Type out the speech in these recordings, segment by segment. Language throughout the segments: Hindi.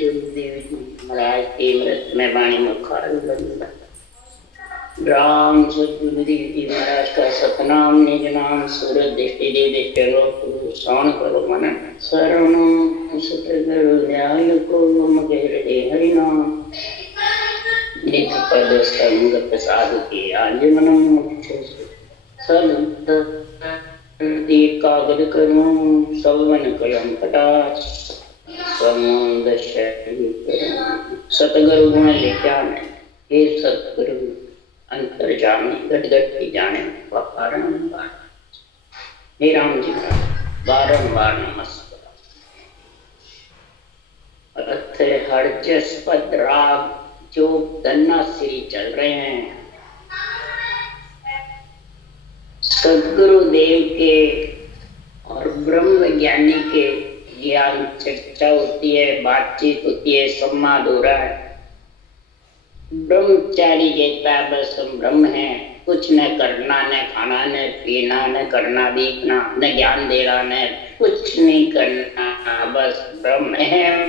गुरुदेव जी महाराज की मृत में वाणी मुखारंभ बंदा राम सतगुरुदेव जी महाराज का सतनाम निज नाम सूरत दृष्टि दे दे श्रवण करो मन शरणम सतगुरु दयाल को मगे हृदय हरि नाम नित पद संगत साधु की आजीवनम सब कागद करूं सवन कलम कटाक्ष सतगुरु गुण लिखा में हे सतगुरु अंतर जाने घट घट की जाने बारंबार हे राम जी का बारंबार नमस्कार। अर्थ हरजस पद राग जो धन्ना श्री चल रहे हैं सदगुरुदेव के और ब्रह्म ज्ञानी के ज्ञान चर्चा होती है, बातचीत होती है, संवाद हो रहा है। ब्रह्मचारी कहता है बस हम ब्रह्म हैं, कुछ न करना, न खाना, न पीना, न करना देखना, न ज्ञान देना, न कुछ नहीं करना, बस ब्रह्म है,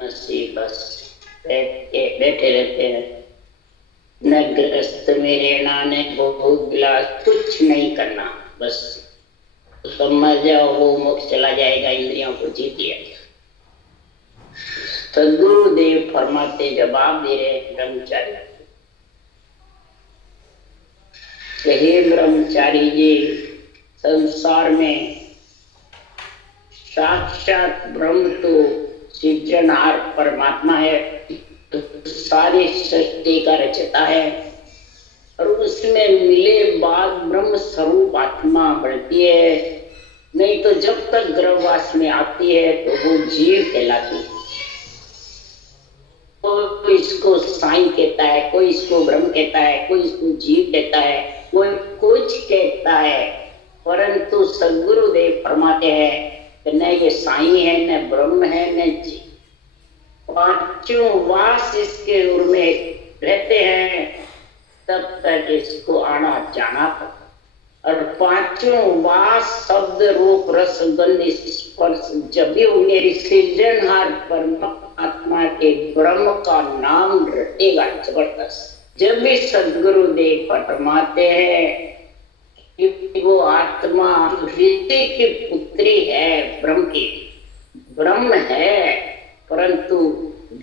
बस बैठे रहते हैं। न ग्रस्त में रहना, न भोग विलास, कुछ नहीं करना, बस समझ जाओ वो मोक्ष चला जाएगा, इंद्रियों को जीत लिया। सदगुरुदेव फरमाते जवाब दे रहे ब्रह्मचारी, हे ब्रह्मचारी जी, संसार में साक्षात ब्रह्म तो सृजनहार परमात्मा है, तो सारी सृष्टि का रचता है और उसमें मिले बाद ब्रह्म स्वरूप आत्मा बढ़ती है। नहीं तो जब तक गर्भवास में आती है तो वो जीव कहलाती है। कोई इसको साईं कहता है, कोई इसको ब्रह्म कहता है, कोई इसको जीव कहता है, कोई कुछ कहता है, परंतु सदगुरुदेव फरमाते हैं कि न ये साईं है, न ब्रह्म है, न जीव, पांचों वास इसके उर में रहते हैं, तब तक इसको आना जाना पड़ता। और पांचों वास शब्द रूप रस गंध स्पर्श जब भी मेरी सृजनहार परमात्मा के ब्रह्म का नाम रटेगा जबरदस्त। जब भी सदगुरुदेव फरमाते हैं कि वो आत्मा ऋषि की पुत्री है, ब्रह्म की ब्रह्म है, परंतु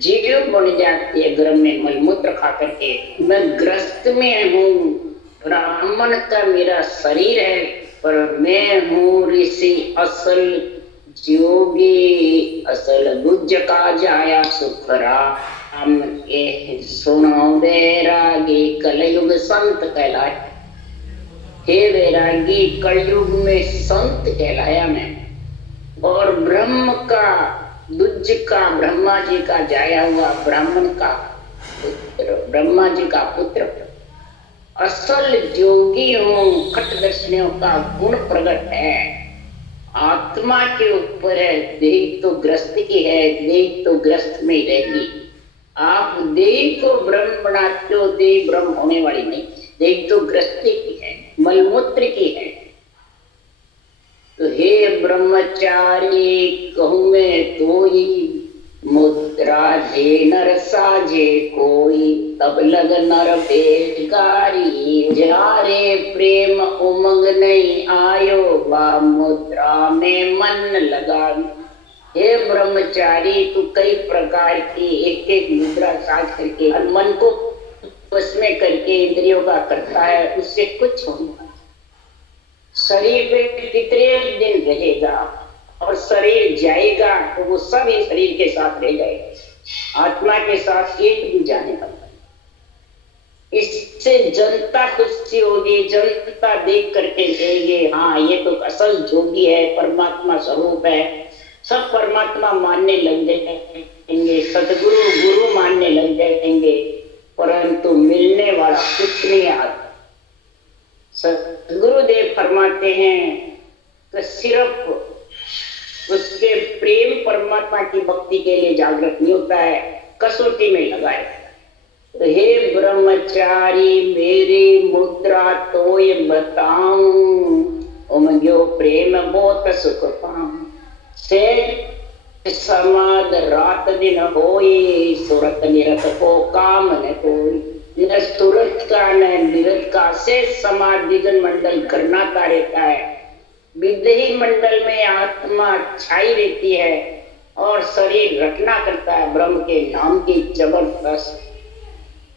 जीव बन जाती है गर्भ में मलमूत्र खा करके। मैं ग्रस्त में हूँ, ब्राह्मण का मेरा शरीर है, पर मैं हूँ ऋषि, असल योगी, असल गुज का जाया सुखराम के सुनो वैरागी कलयुग संत कहलाए। हे वैरागी, कलयुग में संत कहलाया मैं, और ब्रह्म का दुज का ब्रह्मा जी का जाया हुआ ब्राह्मण का पुत्र, ब्रह्मा जी का पुत्र, असल जोगी हूँ, खटदर्शनियों का गुण प्रकट है। आत्मा के ऊपर है, देह तो ग्रस्त की है, देह तो ग्रस्त में ही रहेगी। आप देह को ब्रह्म बनाते हो, देह ब्रह्म होने वाली नहीं, देह तो ग्रस्ती की है, मलमूत्र की है। तो हे ब्रह्मचारी, कहूँ मैं तोई, मुद्रा दे नर साजे कोई, तब लग नर बेगारी, जारे प्रेम उमंग नहीं आयो, वा मुद्रा में मन लगा। हे ब्रह्मचारी, तू कई प्रकार की एक एक मुद्रा साज करके और मन को बस में करके इंद्रियों का करता है, उससे कुछ होगा। शरीर पे कितने दिन रहेगा और शरीर जाएगा तो वो सब इस शरीर के साथ रह जाएगा, आत्मा के साथ एक भी जाने वाला। इससे जनता खुशी होगी, जनता देख करके कहेंगे हाँ ये तो असल जोगी है, परमात्मा स्वरूप है। सब परमात्मा मानने लग जाएंगे, सदगुरु गुरु मानने लग जाएंगे, परंतु मिलने वाला कुछ नहीं आता। सदगुरुदेव फरमाते हैं कि सिर्फ उसके प्रेम परमात्मा की भक्ति के लिए जागृत नहीं होता है, कसौटी में लगाए। तो हे ब्रह्मचारी, मेरी मुद्रा तो ये बताऊं, उमग्यो प्रेम बहुत सुख पाऊं। से समाद रात दिन होई, सुरत निरत को काम न कोई। न सुरत का न निरत का से समाज दिगन मंडल करनाता रहता है। विदेही मंडल में आत्मा छाई रहती है और शरीर रटना करता है ब्रह्म के नाम की जबरदस्त।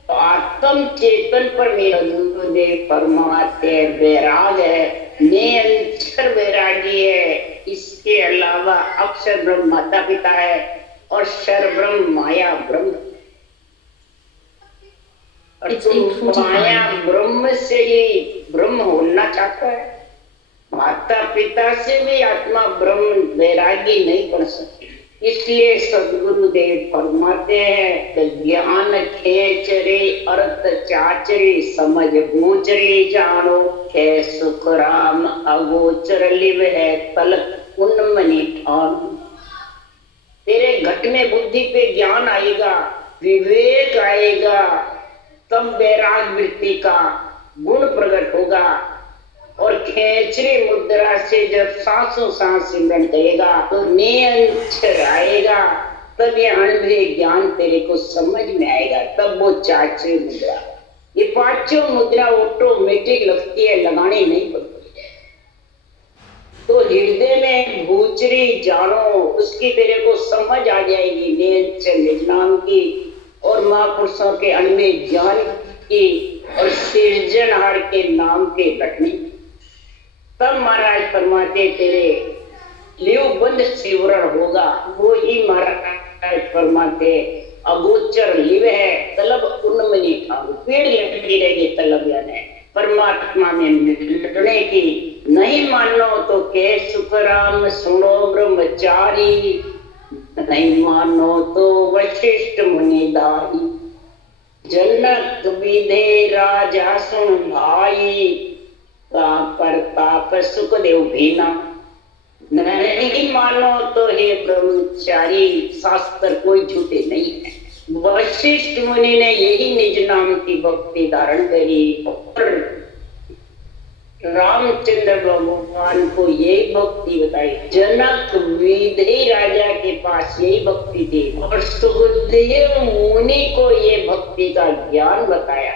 तो आत्म चेतन पर मेरा गुरुदेव फरमाते हैं वैराग है, निरंतर वैरागी है। इसके अलावा अक्षर ब्रह्म माता पिता है और शर ब्रह्म माया ब्रह्म। और तो माया ब्रह्म से ही ब्रह्म होना चाहता है। माता पिता से भी आत्मा ब्रह्म वैरागी नहीं बन सकती। इसलिए सदगुरुदेव फरमाते हैं कि ज्ञान खेच रे अर्थ चाच रे समझ बूझ रे जानो है सुख राम अगोचर लिव है तलक उन्मनी ठान। तेरे घट में बुद्धि पे ज्ञान आएगा, विवेक आएगा, तब वैराग वृत्ति का गुण प्रकट होगा। और खेचरी मुद्रा से जब सांसों सांस सिमरन करेगा तो निरंतर आएगा, तब ये अनुभव ज्ञान तेरे को समझ में आएगा। तब वो चाचरी मुद्रा, ये पांचों मुद्रा ऑटोमेटिक लगती है, लगानी नहीं पड़ती। तो हृदय में भूचरी जानो, उसकी तेरे को समझ आ जाएगी निरंतर निजनाम की और महापुरुषों के अनुभव ज्ञान की और सृजनहार के नाम के घटने। तब महाराज फरमाते तेरे लियो बंद शिवरण होगा। वो ही महाराज फरमाते अगोचर लिव है तलब उन्मनी ठाकुर। पेड़ लटकी रहेगी तलब यानी परमात्मा में मिलने की। नहीं मानो तो के सुखराम सुनो ब्रह्मचारी, नहीं मानो तो वशिष्ठ मुनिदारी। जनक विदे राजा सुन भाई, प्रताप सुखदेव भीना। नहीं मानो तो हे ब्रह्मचारी, शास्त्र कोई झूठे नहीं है। वशिष्ठ मुनि ने यही निज नाम की भक्ति धारण करी और रामचंद्र भगवान को यही भक्ति बताई। जनक विदेही राजा के पास यही भक्ति थी और सुखदेव मुनि को ये भक्ति का ज्ञान बताया।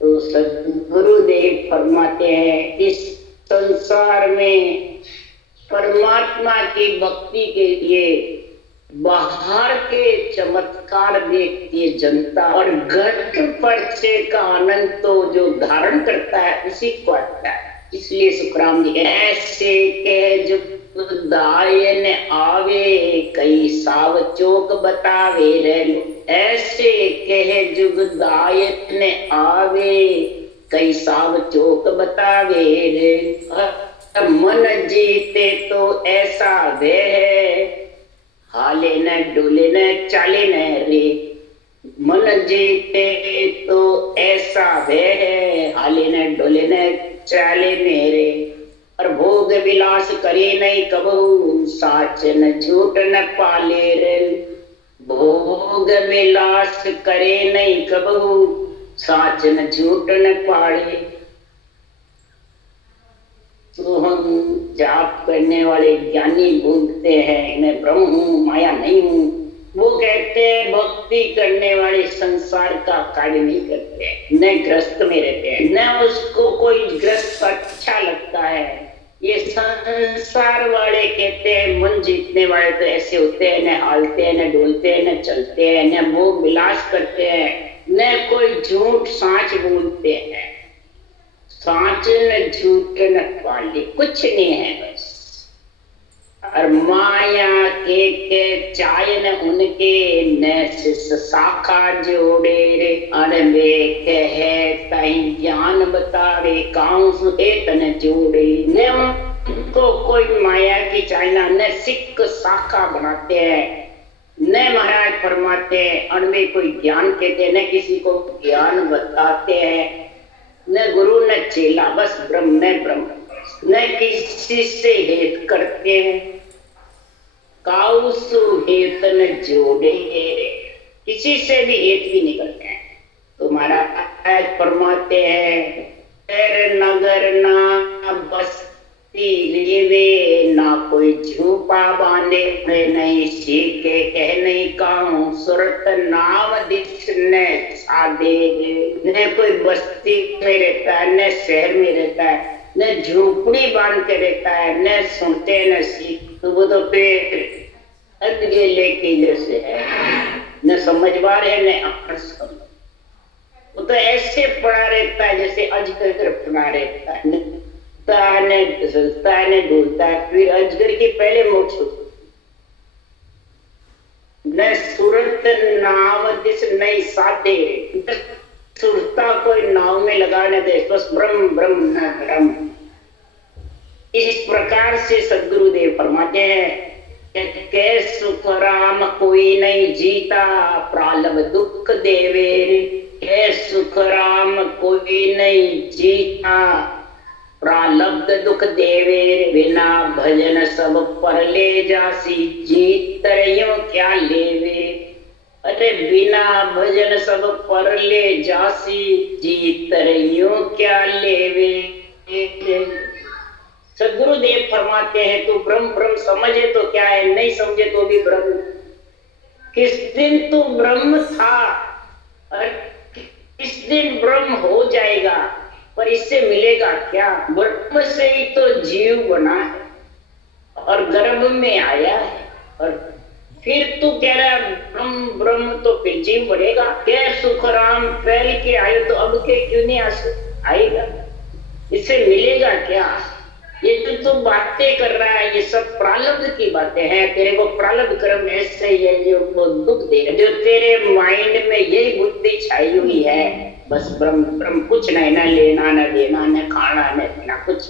तो सद्गुरुदेव फरमाते हैं इस संसार में परमात्मा की भक्ति के लिए बाहर के चमत्कार देखती है जनता और घट पर्चे का आनंद तो जो धारण करता है उसी को आता है। इसलिए सुखराम जी ऐसे कह जो दायन आवे कई साव चौक बतावे रे। ऐसे कह जुग दायन आवे कई साव चौक बतावे रे। मन जीते तो ऐसा वे है, हाले न डोले न चाले न रे। मन जीते तो ऐसा वे है, हाले न डोले न चाले मेरे। और भोग विलास करे नहीं कबहू, साच न झूठ न पाले रे। भोग विलास करे नहीं कबहू, साच न झूठ न पाले। तो हम जाप करने वाले ज्ञानी बोलते हैं मैं ब्रह्म हूँ, माया नहीं हूँ। वो कहते हैं भक्ति करने वाले संसार का कार्य नहीं करते, न ग्रस्त में रहते हैं, न उसको कोई ग्रस्त अच्छा लगता है। ये संसार वाले कहते हैं मन जीतने वाले तो ऐसे होते हैं, न हालते हैं, न डोलते हैं, न चलते हैं, न भोग विलास करते हैं, न कोई झूठ साँच बोलते हैं। साँच न झूठ न पाले, कुछ नहीं है बस। और माया के चायन उनके न शाखा जोड़े रे। अनबे कहे तई ज्ञान बतावे काऊ सुहे तन जोड़े। न उनको कोई माया की चाइना न सिख शाखा बनाते हैं, न महाराज फरमाते हैं अनबे कोई ज्ञान कहते हैं, न किसी को ज्ञान बताते हैं, न गुरु न चेला, बस ब्रह्म न ब्रह्म। न किसी से हेत करते हैं, काउसु हेत न जोड़े, किसी से भी हेत भी नहीं करते हैं। तो महाराज फरमाते हैं तेरे नगर ना बस लेवे ना कोई झूपा बांधे नहीं सीखे कह नहीं कहूँ सुरत नाम दिश न सादे न कोई बस्ती में रहता है न शहर में रहता है न झूपड़ी बांध के रहता है न सुनते न सीख तो वो तो पेड़ अधगे लेके जैसे है न समझवार है न अक्सर समझ वो तो ऐसे पड़ा रहता है जैसे अजगर पड़ा रहता है ताने बोलता है फिर अजगर के पहले मोक्ष न सूरत नाव दिस नहीं साधे सुरता कोई नाव में लगाने दे बस ब्रह्म ब्रह्म न ब्रह्म। इस प्रकार से सद्गुरुदेव फरमाते हैं के सुख राम कोई नहीं जीता प्रालव दुख देवे के सुख राम कोई नहीं जीता प्रालब्ध दुख देवे बिना भजन सब पर ले जासी जीत तरयो क्या लेवे अरे बिना भजन सब पर ले जासी जीत तरयो क्या लेवे। सद्गुरुदेव फरमाते हैं तू ब्रह्म ब्रह्म समझे तो क्या है नहीं समझे तो भी ब्रह्म। किस दिन तू ब्रह्म था और किस दिन ब्रह्म हो जाएगा पर इससे मिलेगा क्या। ब्रह्म से ही तो जीव बना है और गर्भ में आया है और फिर तू कह रहा है ब्रह्म ब्रह्म तो फिर जीव बनेगा क्या। सुखराम फैल के आए तो अब के क्यों नहीं आएगा इससे मिलेगा क्या। ये जो तू बातें कर रहा है ये सब प्रारब्ध की बातें हैं। तेरे को प्रारब्ध कर्म ऐसे ये जो दुख दे जो तेरे माइंड में यही बुद्धि छाई हुई है बस ब्रह्म ब्रह्म कुछ नहीं ना लेना न देना न खाना न पीना कुछ।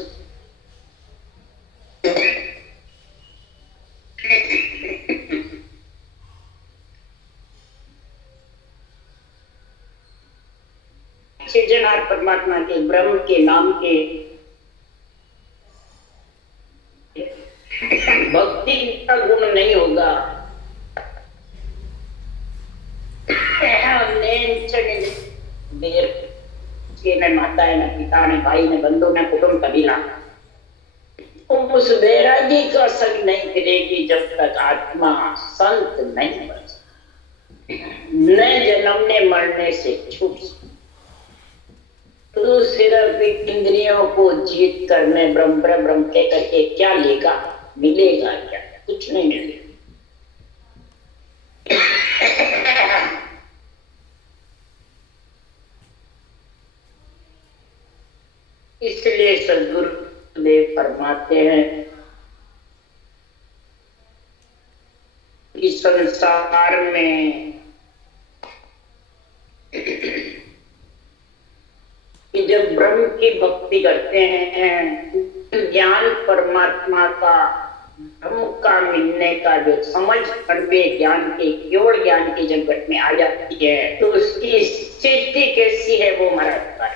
सृजनहार परमात्मा के ब्रह्म के नाम के भक्ति का गुण नहीं होगा। न माता है न पिता न भाई न बंधु न कुटुंब कबीला उस वैरागी का संग नहीं करेगी जब तक आत्मा संत नहीं बन न जन्मने मरने से छूट। तो सिर्फ इंद्रियों को जीत करने ब्रह्म ब्रह्म कह करके क्या लेगा मिलेगा क्या कुछ नहीं मिलेगा। इसलिए सद्गुरुदेव फरमाते हैं कि संसार में कि जब ब्रह्म की भक्ति करते हैं ज्ञान परमात्मा का ब्रह्म का मिलने का जो समझ कड़वे ज्ञान के केवल ज्ञान की जगत में आ जाती है तो उसकी स्थिति कैसी है वो हमारा है।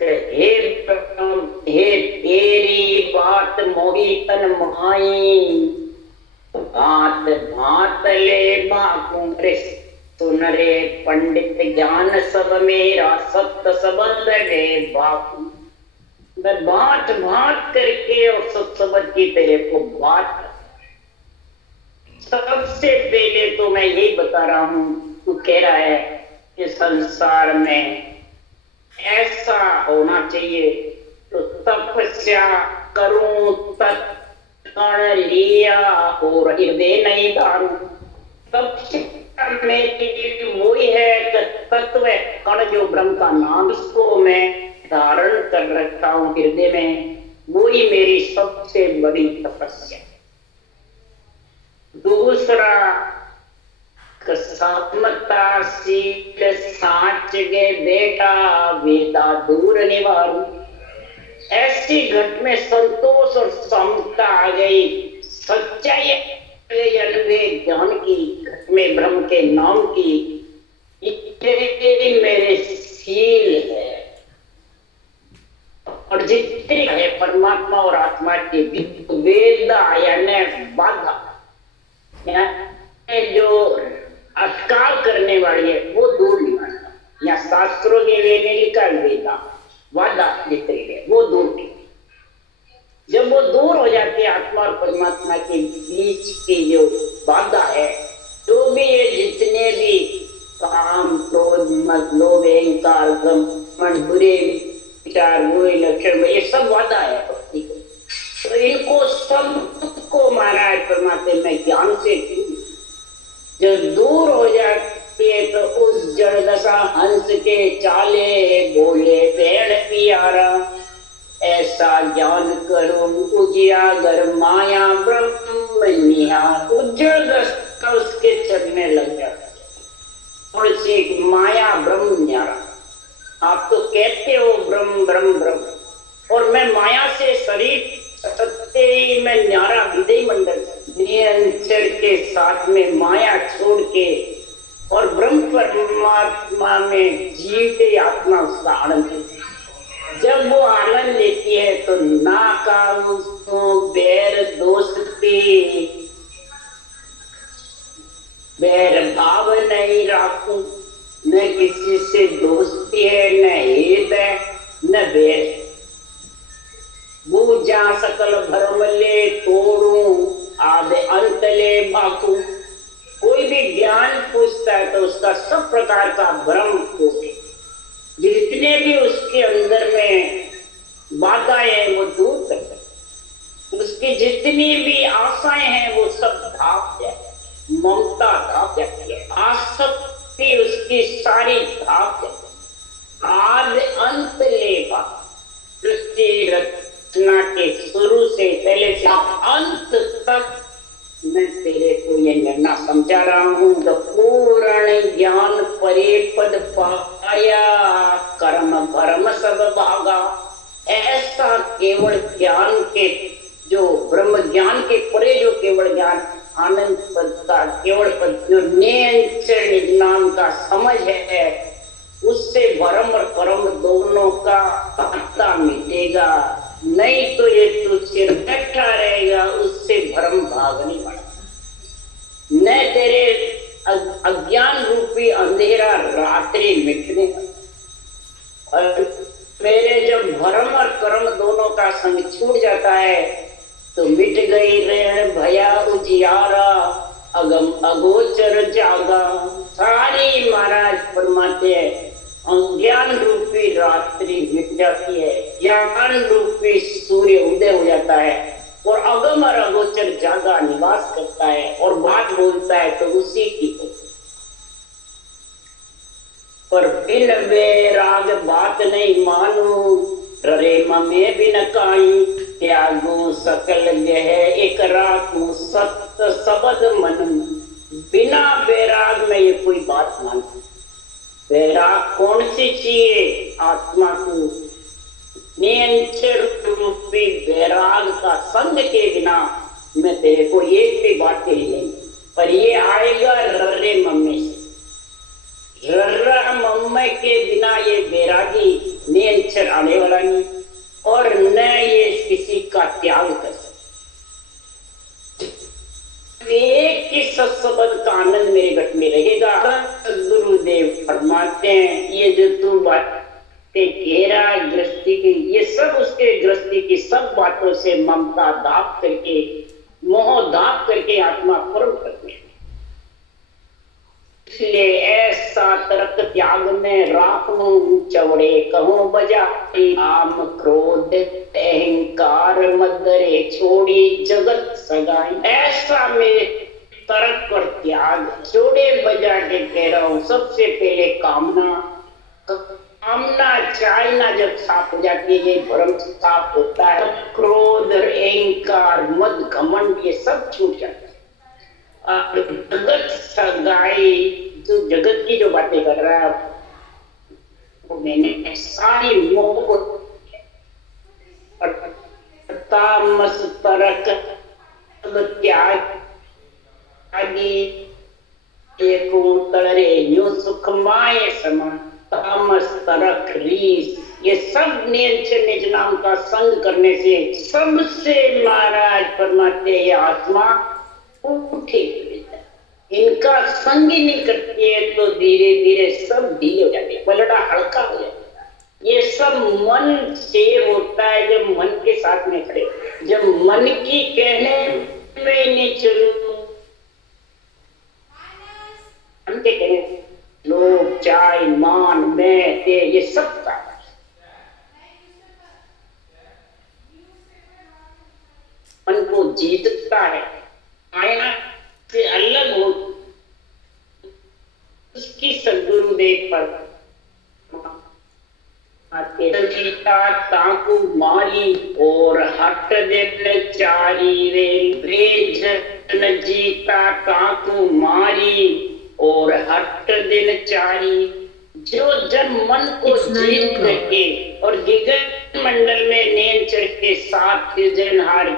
हे तेरी बात मोही तन मोहाई बात बात ले बाकू सुन रे पंडित ज्ञान सब मेरा सत्य संबंध रे बापू। मैं बात बात करके और सत्य समझ की तेरे को बात सबसे पहले तो मैं यही बता रहा हूं तू कह रहा है कि संसार में ऐसा होना चाहिए तो तपस्या करूं तत्ण लिया और हृदय नहीं धारू। तपस्या मेरी वही है तत्व कण जो ब्रह्म का नाम इसको मैं धारण कर रखा हूं हृदय में वही मेरी सबसे बड़ी तपस्या। दूसरा समता शील साच गे बेटा वेदा दूर निवारू। ऐसी घट में संतोष और समता आ गई सच्चाई ज्ञान की घट में ब्रह्म के नाम की मेरे शील है और जितने है परमात्मा और आत्मा के वेदा यानी बाधा जो अटकाव करने वाली है वो दूर निकालना या शास्त्रों के लिए लिखा वेदा वादा जितने है वो दूर दूर हो जाती है आत्मा और परमात्मा के बीच की जो बाधा है। जो भी ये जितने भी काम, क्रोध, मद, लोभ, अहंकार, घमंड, बुरे विचार, बुरे लक्षण, ये सब बाधा है भक्ति को। तो इनको सबको महाराज परमात्मा में ज्ञान से जो दूर हो जाती है, तो उस जड़ दशा हंस के चाले बोले पेड़ पियारा, ऐसा ज्ञान करो उजियागर माया ब्रह्म निहार। उज्जवल दशा उसके चलने लग जाता है और से माया ब्रह्म न्यारा। आप तो कहते हो ब्रह्म ब्रह्म ब्रह्म, और मैं माया से शरीर सत्य ही मैं न्यारा विदय मंडल निरंतर के साथ में माया छोड़ के और ब्रह्म परमात्मा में जीवते आत्मा उसका आनंद लेती है। जब वो आनंद लेती है तो ना का उसको बैर दोस्ती बैर भाव नहीं राखू, न किसी से दोस्ती है, न हेत है, न बैर। बूझा सकल भरम ले तोड़ू आदे अंत ले बाकू। कोई भी ज्ञान पूछता है तो उसका सब प्रकार का भ्रम तोड़े, जितने भी उसके अंदर में बाधाएं हैं वो दूर कर दे, उसकी जितनी भी आशाएं हैं वो सब ढाप जाए, ममता ढाप जाती है, आसक्ति उसकी सारी ढाप जाती। आदि अंत लेगा सृष्टि रचना के शुरू से पहले से अंत तक मैं तेरे को ये निर्णय समझा रहा हूँ। तो पूर्ण ज्ञान परे पद पाया कर्म भरम सब भागा। ऐसा केवल ज्ञान के जो ब्रह्म ज्ञान के परे जो केवल ज्ञान आनंद पद का केवल पद जो नियंत्रण नाम का समझ है, उससे भरम और कर्म दोनों का पत्ता मिटेगा। नहीं तो ये तो सिर बैठा रहेगा, उससे भ्रम भाग नहीं पड़ा। न तेरे अज्ञान रूपी अंधेरा रात्रि मिटने, और मेरे जब भ्रम और कर्म दोनों का संग छूट जाता है तो मिट गई ऋण भया उजियारा, अगम अगोचर जागा। सारी महाराज फरमाते हैं अज्ञान रूपी रात्रि मिट जाती है, ज्ञान रूपी सूर्य उदय हो जाता है, और अगम और अगोचर जागा निवास करता है और बात बोलता है तो उसी की। पर बिन वैराग बात नहीं मानू, रे ममे बिन काई, त्यागो सकल यह एक राखू सत्य सबद मन। बिना वैराग में ये कोई बात मानती। वैराग कौन सी चाहिए? आत्मा को नियंत्रण रूपी वैराग का संग के बिना मैं तेरे को एक भी बात कही नहीं। पर ये आएगा रर्रे मम्मे से। रर्रा मम्मे के बिना ये वैरागी नियंत्रण आने वाला नहीं, और न ये किसी का त्याग कर सकते। एक ही सत्संग का आनंद मेरे घट में रहेगा। गुरुदेव फरमाते हैं ये जो तू बातें कह रहा है गृहस्थी की, ये सब उसके गृहस्थी की सब बातों से ममता दाप करके, मोह दाप करके आत्मा पूर्ण करते हैं। इसलिए ऐसा तर्क त्याग में राखूं चौड़े कहूं बजा, आम क्रोध अहंकार मदरे छोड़ी जगत सगाई। ऐसा मेरे तर्क और त्याग चौड़े बजा के कह रहा हूं। सबसे पहले कामना चाहना जब साफ हो जाती है, ये भ्रम साफ होता है, क्रोध अहंकार मद घमंड ये सब छूट जाता है। जगत सगाई जो जगत की जो बातें कर रहा है वो मैंने सारी मोह तामस तरक त्याग आदि एको तरे न्यू सुख माए समान। तामस तरक रीस ये सब नियंत्रण निज नाम का संग करने से सबसे महाराज परमात्मा ये आत्मा उठे। इनका संग ही नहीं करती है तो धीरे धीरे सब ढीले हो जाते हैं, पलड़ा हल्का हो जाता है। ये सब मन से होता है, जब मन के साथ में खड़े, जब मन की कहने में नहीं चलो, मन के कहने लोग, चाय, मान, मैं, ते, ये सब का मन को जीतता है, माया से अलग हो, उसकी सदगुरुदेव पर जीता ताकू मारी और हट दिल चारी रे, ब्रेजन जीता ताकू मारी और हट दिल चारी। जो जब मन को जीत करके और गगन मंडल में नैन चढ़ के साथ जनहार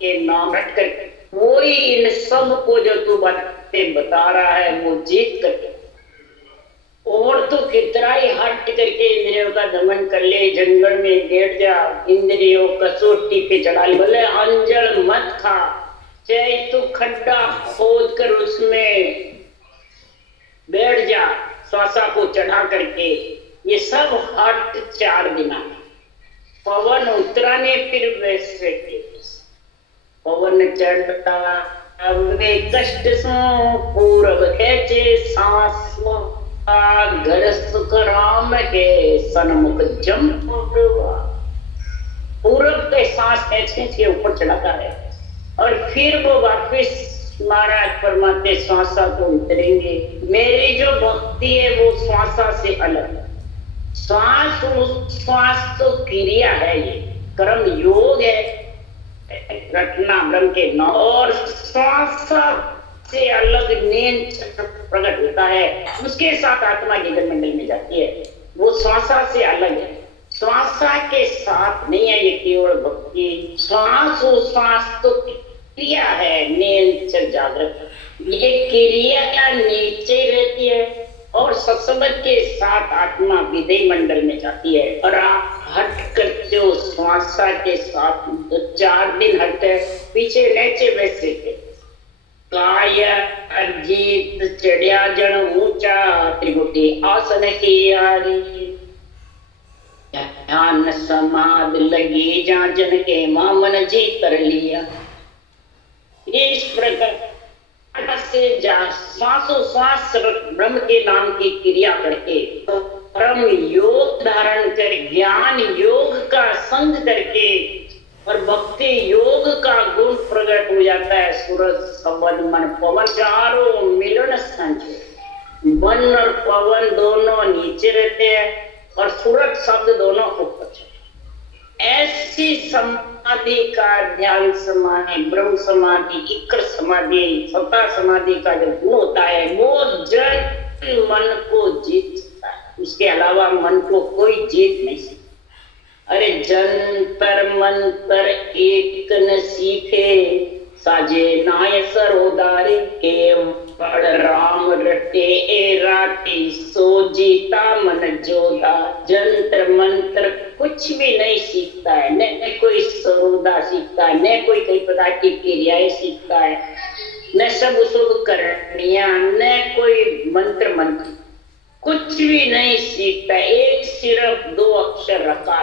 के नाम रट कर, वो ही इन सब को जो तू बातें बता रहा है वो जीत करके, और तो कितना ही हट करके इंद्रियों का दमन कर ले, जंगल में बैठ जा, इंद्रियों कसौटी पे चढ़ा ले, बोले अंजल मत खा, चाहे तू खड्डा खोद कर उसमें बैठ जा, श्वासा को चढ़ा करके, ये सब हट 4 दिन। पवन उतरा ने फिर वैसे पवन चढ़ता वे कष्ट सो पूरब खेचे सांस, घर सुख राम के सन्मुख जम, पूरब के सांस खींच के ऊपर चढ़ाता है और फिर वो वापिस महाराज परमात्मा श्वासा को उतरेंगे। मेरी जो भक्ति है वो श्वासा से अलग, श्वास श्वास तो क्रिया है, ये कर्म योग है, रटना ब्रह्म के नाम, और श्वासा से अलग नैन प्रकट होता है, उसके साथ आत्मा गगन मंडल में जाती है, वो श्वासा से अलग है, श्वासा के साथ नहीं है ये केवल भक्ति। श्वास श्वास तो क्रिया है, नैन जागृत, ये क्रिया नीचे रहती है और सत्संग के साथ आत्मा विदय मंडल में जाती है, और आप हट करते हो श्वासा के साथ, तो 4 दिन हटते, पीछे नैचे वैसे के काय अजीत चढ़िया जन ऊंचा, त्रिभुटी आसन की यारी, ध्यान समाध लगी जा जन के मामन जी कर लिया। इस प्रकार से श्वासों श्वास ब्रह्म के नाम की क्रिया करके, तो परम योग धारण कर, ज्ञान योग का संग करके और भक्ति योग का गुण प्रकट हो जाता है। सूरज संबंध मन पवन चारों मिलन संचय, मन और पवन दोनों नीचे रहते हैं और सूरज शब्द दोनों ऊपर। ऐसी समाधि का ध्यान समाधि, ब्रह्म समाधि, इक्र समाधि, सत्ता समाधि का जो गुण होता है वो जन मन को जीत सकता है, उसके अलावा मन को कोई जीत नहीं सकता। अरे जंतर मंतर एक न सीखे, साजे नाय सरोदारे, केवल राम रटे ए राटी, सो जीता मन जोधा। जंतर मंत्र कुछ भी नहीं सीखता है, न कोई सरोदा सीखता है, न कोई कई प्रकार की क्रियाएं सीखता है, न सब शुभ करनिया, न कोई मंत्र मंत्र, कुछ भी नहीं सीखता। एक सिर्फ 2 अक्षर रखा,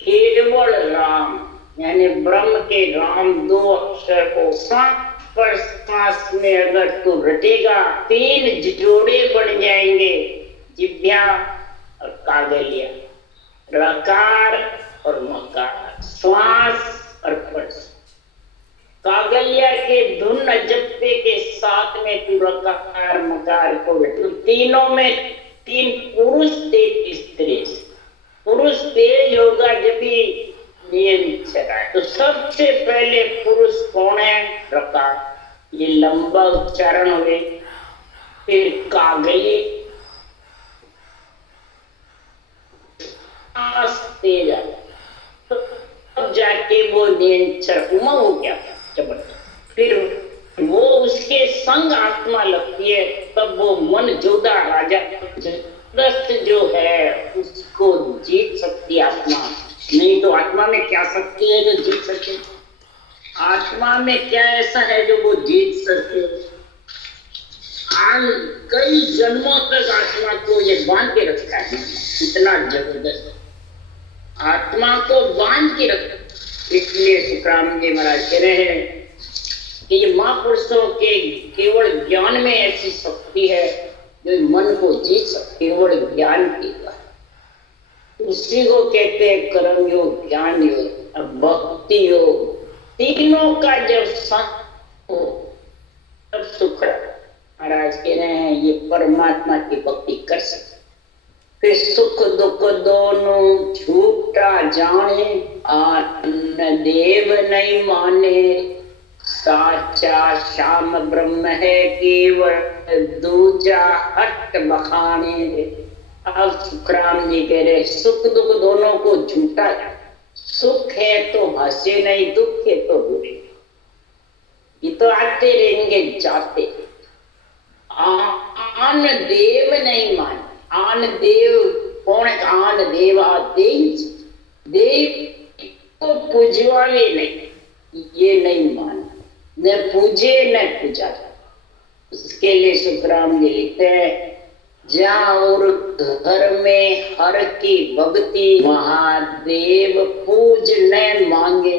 केवल राम यानी ब्रह्म के राम 2 अक्षर को सांस पर सांस में अगर तू रटेगा, 3 जोड़े बन जाएंगे, जिभ्या और कागलिया, रकार और मकार, श्वास और स्पर्श। कागलिया के धुन जप्पे के साथ में तू रकार मकार को तो तीनों में 3 पुरुष 3 स्त्री। पुरुष तेज होगा जब भी नियम चला, तो सबसे पहले पुरुष कौन है? रकार, ये लंबा उच्चारण हुए। फिर कागली तेज आ, तो तब जाके वो नियंत्रण उमा हो गया जबरदस्त। फिर वो उसके संग आत्मा लगती है, तब वो मन जोधा राजा दस्त जो है उसको जीत सकती आत्मा। नहीं तो आत्मा में क्या शक्ति है जो जीत सके? आत्मा में क्या ऐसा है जो वो जीत सके? साल कई जन्मों तक आत्मा को ये बांध के रखता है, इतना जबरदस्त आत्मा को बांध के रखता। इसलिए सुखराम जी महाराज कह रहे हैं कि ये महापुरुषों के केवल ज्ञान में ऐसी शक्ति है जो मन को जीत सकती, केवल ज्ञान के द्वारा। उसी को कहते हैं कर्म योग, ज्ञान योग और भक्ति योग। तीनों का जब संग हो तब सुख। महाराज कह रहे हैं ये परमात्मा की भक्ति कर सकते। फिर सुख दुख दोनों झूठा जाने, आत्म देव नहीं माने, साचा श्याम ब्रह्म है केवल दूजा हट बखाने। अब सुखराम जी कह रहे सुख दुख दोनों को झूठा जाने। सुख है तो हंसे नहीं, दुख है तो बुरे, ये तो आते रहेंगे जाते। आन देव नहीं मान, आन देव कौन है? आन देवा देव, देव को पूजवावे नहीं, ये नहीं मान, न पूजे न पूजा। उसके लिए सुखराम जी लिखते हैं जहाँ और घर में हर की भक्ति, महादेव पूज न मांगे।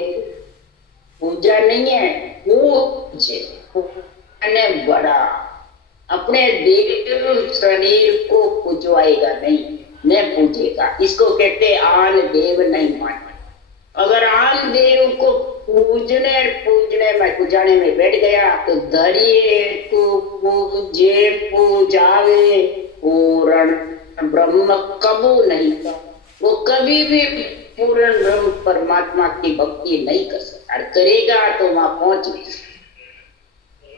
पूजा नहीं है, पूजे बड़ा, अपने देव शरीर को पूजवाएगा नहीं, न पूजेगा। इसको कहते आन देव नहीं मान। अगर आन देव को पूजने में पूजाने में बैठ गया तो धरिए तू पूजे पूजावे, पूर्ण ब्रह्म कबू नहीं कर। वो कभी भी पूर्ण ब्रह्म परमात्मा की भक्ति नहीं कर सकता, करेगा तो वहां पहुंच नहीं सकता।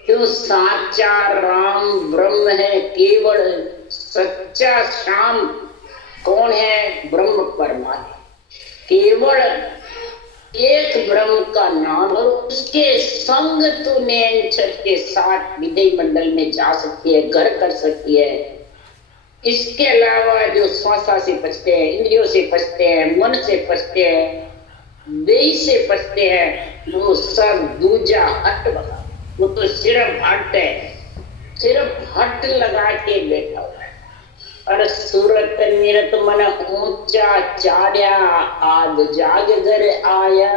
क्यों? साचा राम ब्रह्म है केवल, सच्चा श्याम कौन है? ब्रह्म परमात्मा। केवल एक ब्रह्म का नाम, और उसके संग तू नैन छठ के साथ विधि मंडल में जा सकती है, घर कर सकती है। इसके अलावा जो श्वासा से बचते हैं, इंद्रियों से बचते हैं, मन से बचते हैं, देह से बचते हैं, वो सब दूजा हट बना। वो तो सिर्फ हट है, सिर्फ हट लगा के बैठा हुआ है। और सूरत निरत मन ऊंचा चाड़िया, आद जाग घर आया।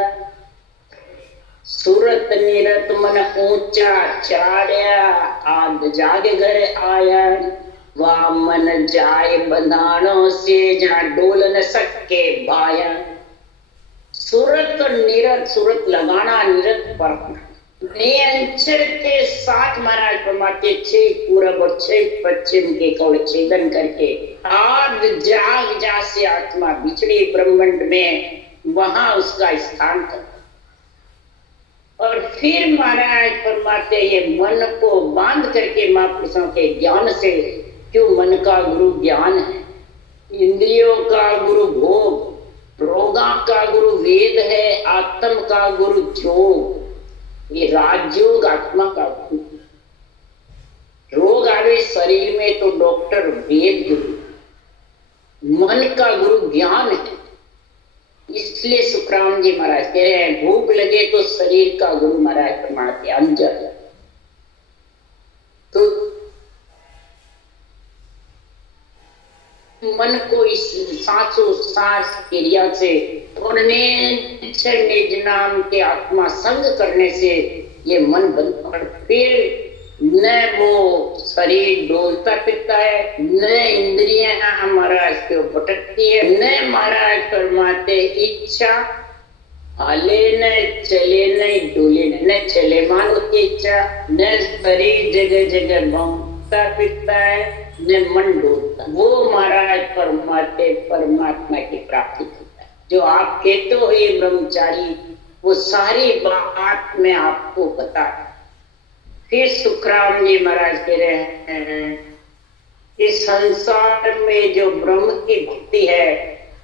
सूरत निरत मन ऊंचा चाड़िया, आद जाग घर आया। वह मन जाए बंधानों से जहाँ डोल न सके भाया। सूरत और निरत, सूरत लगाना, निरत परखना। नियंत्रण के साथ महाराज फरमाते 6 पूरब और 6 पश्चिम के कौड़ छेदन करके आद जाग जा से आत्मा बिछड़ी ब्रह्मांड में, वहां उसका स्थान कर। और फिर महाराज फरमाते ये मन को बांध करके महापुरुषों के ज्ञान से, क्यों मन का गुरु ज्ञान है, इंद्रियों का गुरु भोग, रोगा का गुरु वेद है, आत्म का गुरु योग। ये राजयोग आत्मा का गुरु। रोग आवे शरीर में तो डॉक्टर वेद गुरु। मन का गुरु ज्ञान है। इसलिए सुखराम जी महाराज कह रहे हैं भूख लगे तो शरीर का गुरु महाराज फरमाते अंजल। तो मन को इस सांसों सांस क्रिया से और निज नाम के आत्मा संग करने से ये मन बंद पड़, फिर न वो शरीर डोलता फिरता है, न इंद्रियां हमारा इसके भटकती है, न महाराज फरमाते इच्छा हाले न चले न डोले न चले मान होती इच्छा, न शरीर जगह जगह घूमता फिरता है, न मन डोलता। वो महाराज परमात्मा की प्राप्ति करता है। जो आप कहते हो ये ब्रह्मचारी, वो सारी बात मैं आपको बता। फिर सुखराम जी महाराज कह रहे हैं इस संसार में जो ब्रह्म की भक्ति है,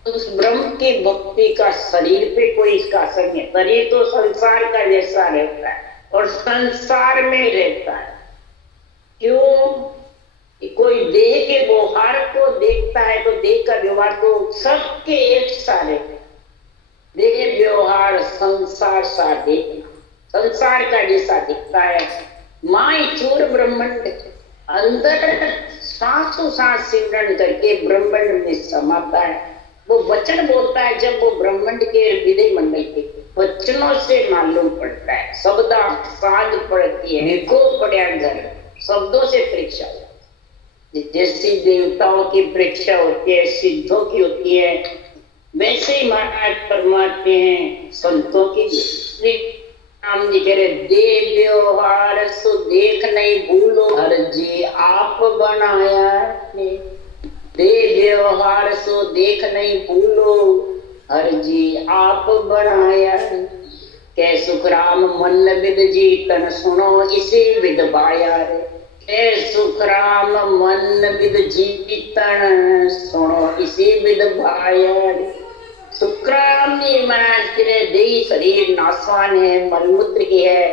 उस ब्रह्म की भक्ति का शरीर पे कोई इसका असर नहीं है। शरीर तो संसार का जैसा रहता है और संसार में ही रहता है। क्यों? कोई देह के व्यवहार को देखता है तो देह का व्यवहार तो सबके एक सा रहता है। देह व्यवहार संसार सा देखना, संसार का जैसा दिखता है। माई चूर ब्रह्मांड, अंदर सांसों सांस सिमरन करके ब्रह्मांड में समाता है। वो वचन बोलता है जब वो ब्रह्मांड के विधि मंडल के वचनों से मालूम पड़ता है। शब्दा साज पड़ती है, को पड़ा घर, शब्दों से परीक्षा होती है। जैसी देवताओं की परीक्षा होती है, सिद्धों की होती है, वैसे ही महाराज परमात्मा हैं संतों की। राम जी कह रहे दे व्यवहार सो देख नहीं भूलो, हर जी आप बनाया ने। दे व्यवहार सो देख नहीं भूलो, हर जी आप बनाया। कै सुखराम मन विद जी तन सुनो इसी विद बाया रे। कै सुखराम मन विद जी तन सुनो इसी विद बाया रे। सुखराम जी महाराज के देही शरीर नासवान है, मलमूत्र की है,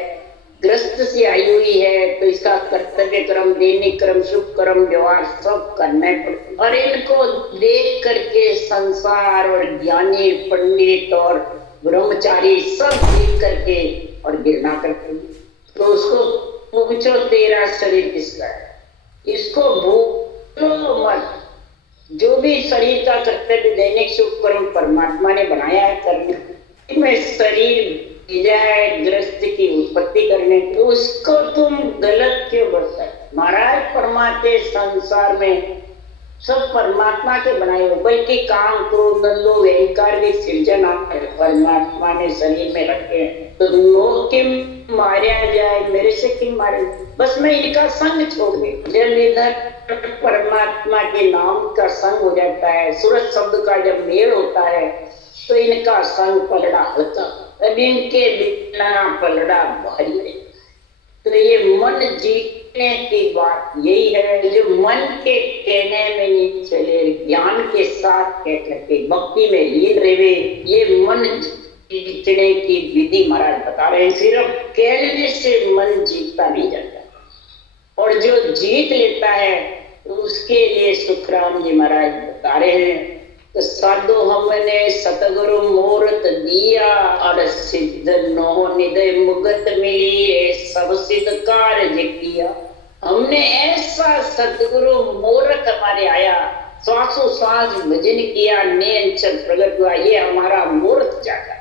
ग्रस्त से आई हुई है, तो इसका कर्तव्य कर्म, दैनिक कर्म, शुभ कर्म, व्यवहार सब करने पड़ते। और इनको देख करके संसार और ज्ञानी पंडित और ब्रह्मचारी सब देख करके और गिरना करते हैं। तो उसको पूछो तेरा शरीर किसका है, इसको भूलो मत। जो भी शरीर का कर्तव्य दैनिक शुभ कर्म परमात्मा ने बनाया है करने में, शरीर है ग्रस्त की उत्पत्ति करने, तो उसको तुम गलत क्यों करते? महाराज परमात्मा संसार में सब परमात्मा के बनाए हो, बल्कि काम क्रोध लोभ अहंकार भी सृजन परमात्मा ने शरीर में रखे हैं। तो लोग क्यों मारा जाए, मेरे से क्यों मारे, बस मैं इनका संग छोड़ दे। जब इधर परमात्मा के नाम का संग हो जाता है, सूरज शब्द का जब मेल होता है, तो इनका संग पलड़ा होता, अब इनके बिना पलड़ा भारी है। तो ये मन जीतने की बात यही है, जो मन के कहने में नहीं चले, ज्ञान के साथ कह करके भक्ति में लीन रहे, ये मन जीतने की विधि महाराज बता रहे हैं। सिर्फ कहने से मन जीतता नहीं जाता, और जो जीत लेता है तो उसके लिए सुखराम जी महाराज बता रहे हैं, तो साधु हमने सतगुरु मूर्त दिया, और सिद्ध नो निदय मुगत मिली, सब सिद्ध कार्य किया। हमने ऐसा सतगुरु मूर्त हमारे आया, श्वासों श्वास भजन किया, नैन चल प्रगट हुआ, ये हमारा मूर्त जागा,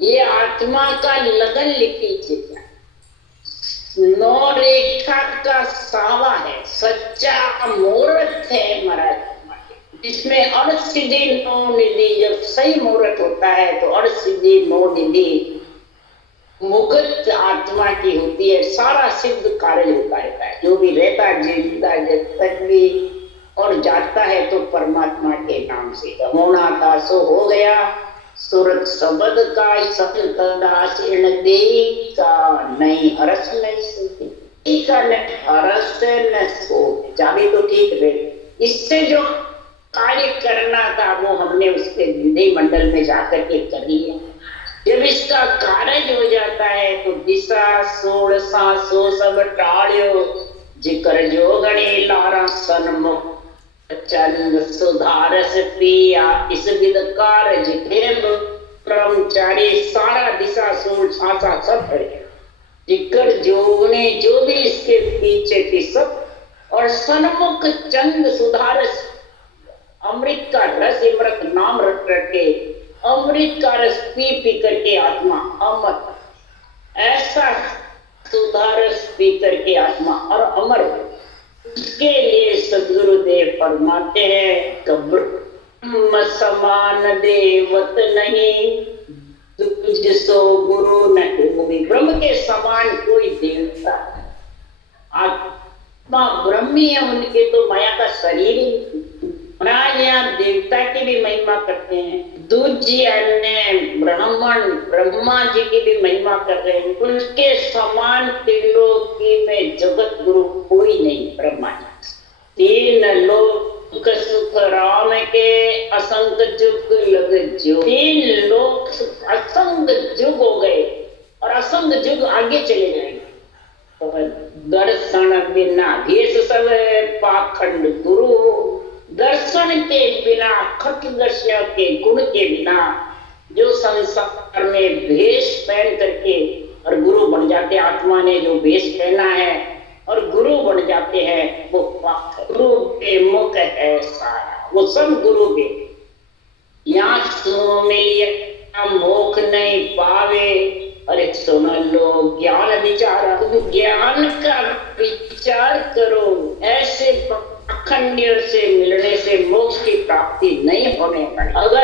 ये आत्मा का लगन लिखी चित्र, नौ रेखा का सावा है, सच्चा मुहूर्त है महाराज, जिसमें अर्थ सिद्धि नौ निधि। जब सही मुहूर्त होता है तो अर्थ सिद्धि नौ निधि मुक्त आत्मा की होती है, सारा सिद्ध कार्य होता रहता है। जो भी रहता है जीता जब तक भी और जाता है तो परमात्मा के नाम से। होना था सो हो गया, सुरत शब्द का सफल दास का नहीं हरस नहीं सुनती का न हरस न सो जाभी तो ठीक रहे। इससे जो कार्य करना था वो हमने उसके विधि मंडल में जाकर के कर लिया। जब इसका कार्य हो जाता है तो दिशा सोल सांसो सब टाड़ियो, जिकर जो गणे लारा सन्मुख चंद सुधारस पिया, इस विध कार्य जिक्र ब्रह्मचारी सारा दिशा सोल सांसा सब पड़े, जिकर जोगने जो भी इसके पीछे की सब, और सन्मुख चंद सुधारस अमृत का रस इमृत नाम रट के अमृत का रस पी पी करके आत्मा अमर, ऐसा सुधारस पी करके आत्मा और अमर, उसके लिए सदगुरुदेव फरमाते हैं ब्रह्म समान देवत नहीं, तुझ सो गुरु न होगी। ब्रह्म के समान कोई देवता नहीं, आत्मा ब्रह्मी है, उनके तो माया का शरीर ही। महाराज यहाँ देवता की भी महिमा करते हैं, दूजी अन्य ब्राह्मण ब्रह्मा जी की भी महिमा कर रहे हैं, उनके समान त्रिलोकी में जगत गुरु कोई नहीं ब्रह्मा जी। तीन लोक सुख राम के असंग जुग लग जो, तीन लोक असंग जुग हो गए और असंग जुग आगे चले जाएंगे। दर्शन बिना भेष सब पाखंड गुरु, दर्शन के बिना खट दर्शन के गुण के बिना जो संसार में भेष पहन करके और गुरु बन जाते, आत्मा ने जो भेष पहना है और गुरु बन जाते हैं, के मुख है सारा, वो सब गुरु के। यहाँ सुनो मिलिया मोख नहीं पावे, अरे सुन लो ज्ञान विचार, तुम ज्ञान का विचार करो। ऐसे पाखंडियों से मिलने से मोक्ष की प्राप्ति नहीं होने पाएगी। अगर